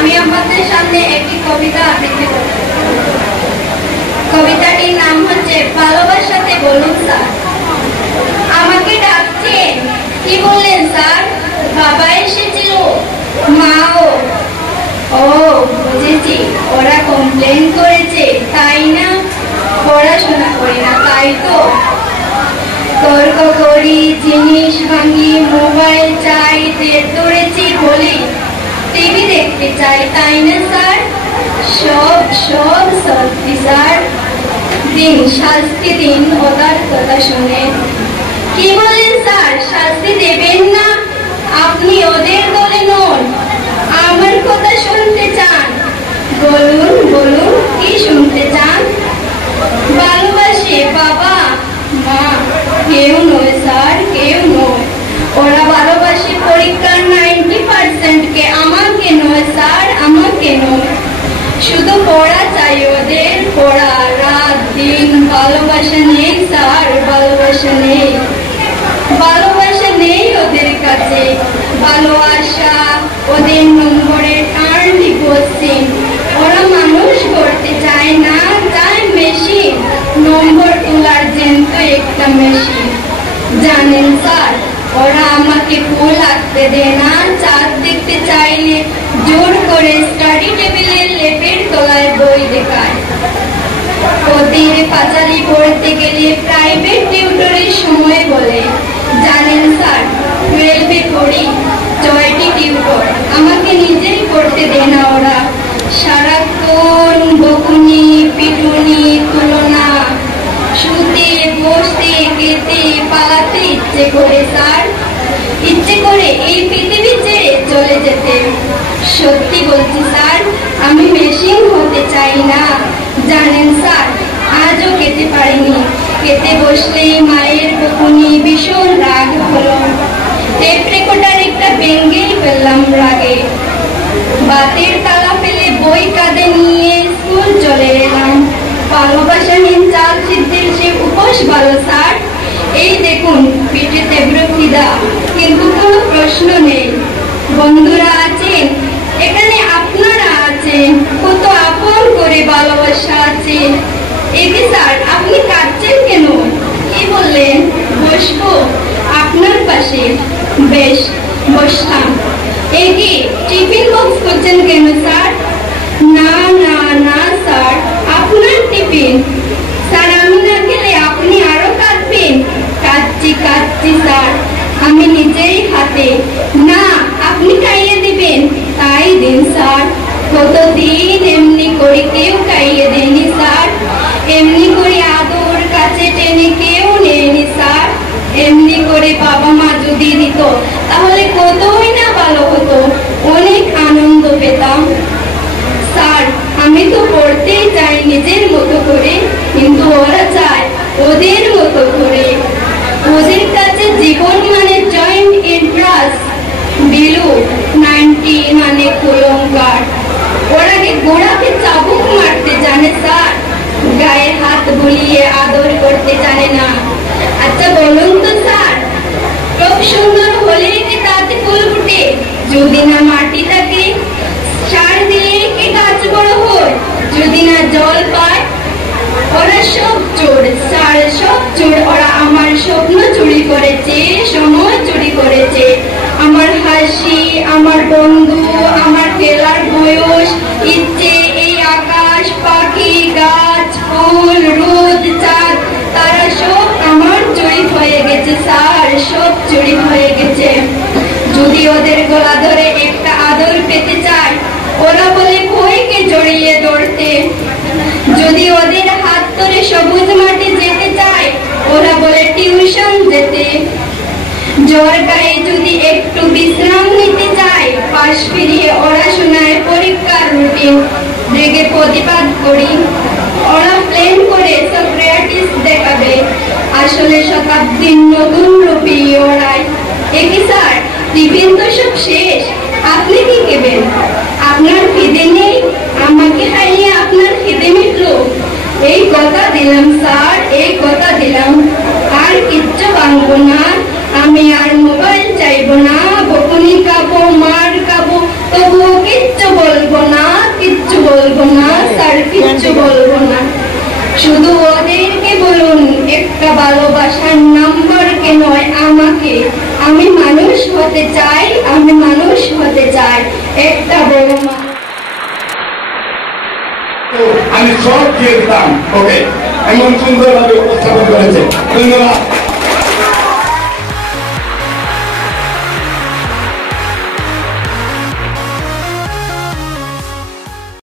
আমি আপনাদের সামনে একটি কবিতা আবৃত্তি করব। কবিতাটির নাম হচ্ছে ভালোবাসাতে বলুন স্যার। আমাকে ডাকছেন, কি বললেন স্যার? বাবা এসেছিল, মাও। ও বুঝেছি, ওরা কমপ্লেন করেছে তাই না? পড়াশোনা করি না তাই তো? তর্ক করি, জিনিস ভাঙি, মোবাইল চাই, জেদ ধরেছি বলি, টিভি দেখতে চাই তাই না স্যার? সব সব সত্যি স্যার। দিন শাস্তি দিন ওদের কথা শুনে। কি বলেন স্যার, শাস্তি দেবেন না? আপনি ওদের দলে নন, আমার কথা শুনতে চান? বলুন বলুন, কি শুনতে চান? ভালোবাসে বাবা মা? কেউ নয় স্যার, কেউ নয়। ওরা ভালোবাসে পরীক্ষার 90% কে, আমাকে নয় স্যার, আমাকে নয়। শুধু পড়া চাই ওদের, পড়া রাত দিন। ভালোবাসা নেই স্যার, ভালোবাসা নেই, ভালোবাসা নেই ওদের কাছে। ভালোবাসা ওদের নম্বরে টার্নই বসছেন। ওরা মানুষ করতে চায় না, চায় মেশিন, নম্বর তোলার জন্য একটা মেশিন। জানেন স্যার, ওরা আমাকে ফুল আঁকতে দেয় না, চাঁদ দেখতে চাইলে জোর করে স্টাডি টেবিলের লেপের তলায় বই দেখায়। ওদের পাঁচালি পড়তে গেলে প্রাইভেট টিউটরের সময় বলে। জানেন স্যার, 12-এ পড়ি, 6টি টিউটর, আমাকে নিজেই পড়তে দেয় না ওরা। সারাক্ষণ বকুনি, পিটুনি, তুলনা। শুতে বসতে খেতে পালাতে ইচ্ছে করে স্যার, ইচ্ছে করে এই পৃথিবী ছেড়ে চলে যেতে। সত্যি বলছি স্যার, আমি মেশিন হতে চাই না। জানেন স্যার, আজও খেতে পারিনি, খেতে বসলেই মায়ের বকুনি, ভীষণ রাগ হলো। টেপ রেকর্ডার একটা ভেঙেই ফেললাম রাগে। বাতের তালা ফেলে বই কাঁধে নিয়ে স্কুল চলে এলাম। ভালোবাসাহীন চাল সিদ্ধির সে উপোস ভালো স্যার। এই দেখুন পিঠে তীব্র খিদা, কিন্তু কোনো প্রশ্ন নেই। বন্ধুরা আছেন এখানে, আপনারা আছেন, কত আপন করে ভালোবাসা আছে। একে স্যার, আপনি কাঁদছেন কেন? কি বললেন? বসবো আপনার পাশে? বেশ, বসলাম। একে টিফিন বক্স করছেন কেন স্যার? না না না স্যার, আপনার টিফিন। স্যার, আমি না গেলে আপনি আরো কাঁদবেন। কাঁদছি কাঁদছি স্যার, আমি নিজেই হাতে। না, আপনি খাইয়ে দিবেন, তাই দিন স্যার। কতদিন এমনি করে কেউ খাইয়ে দেয়নি স্যার। এমনি করে আদর কাছে টেনে কেউ নেয়নি স্যার। এমনি করে বাবা মা যদি দিত তাহলে কতই না ভালো হতো, অনেক আনন্দ পেতাম। স্যার, আমি তো পড়তেই চাই নিজের মতো করে, কিন্তু ওরা চায় ওদের মতো করে। ওদের কাছে জীবন মানে জয়েন্ট ইন্টারেস্ট, বিলু 90 মানে কলঙ্কার। ওরাকে গোড়াকে চাবুক মারতে জানে স্যার, গায়ে হাত বুলিয়ে আদর করতে জানে না। আচ্ছা বলুন তো স্যার, খুব সুন্দর হলে কি তাতে ফুল ফুটে? যদি না মাটি থাকে, সার দিলে কি গাছ বড় হয়? যদি না জল পায়? ওরা সব চোর স্যার, সব চোর। ওরা আমার স্বপ্ন চুরি করেছে, সময় চুরি করেছে, আমার হাসি, আমার বন্ধু, আমার খেলার বয়স, ইচ্ছে, এই আকাশ, পাখি, গাছ, ফুল, রোদ, চাঁদ, তারা সব আমার চুরি হয়ে গেছে স্যার, সব চুরি হয়ে গেছে। যদি ওদের গলা ধরে একটা আদর পেতে চায়, ওরা বলে ভয়কে জড়িয়ে ধরতে। যদি ওদের হাত ধরে সবুজ মাঠে যেতে চায়, ওরা বলে টিউশন যেতে। জ্বর গায়ে যদি একটু বিশ্রাম নিতে চায়, পাশ ফিরিয়ে ওরা শোনায় পরীক্ষার রুটিন। রেগে প্রতিবাদ করি, ওরা প্লেন করে সক্রেটিস দেখাবে, আসলে শতাব্দীর নতুন রূপী ওরাই। একই স্যার, টিফিন তো সব শেষ, আপনি কি খাবেন? আপনার খিদে নেই? আমাকে খাইয়ে আপনার খিদে মিটলো? এই কথা দিলাম স্যার, এই কথা দিলাম, আর কিচ্ছু ভাঙবো না। আমি আর মোবাইল চাইবো না, বকুনি খাবো, মার খাবো, তবুও কিচ্ছু বলবো আর কিচ্ছু বলবো না, শুধু ওদেরকে বলুন একটা ভালোবাসার নাম্বারকে নয় আমাকে। আমি মানুষ হতে চাই, আমি মানুষ হতে চাই, একটা বড় মানুষ। আমি সব দিয়ে দিতাম, ওকে এমন সুন্দরভাবে উপস্থাপন করেছে। ধন্যবাদ।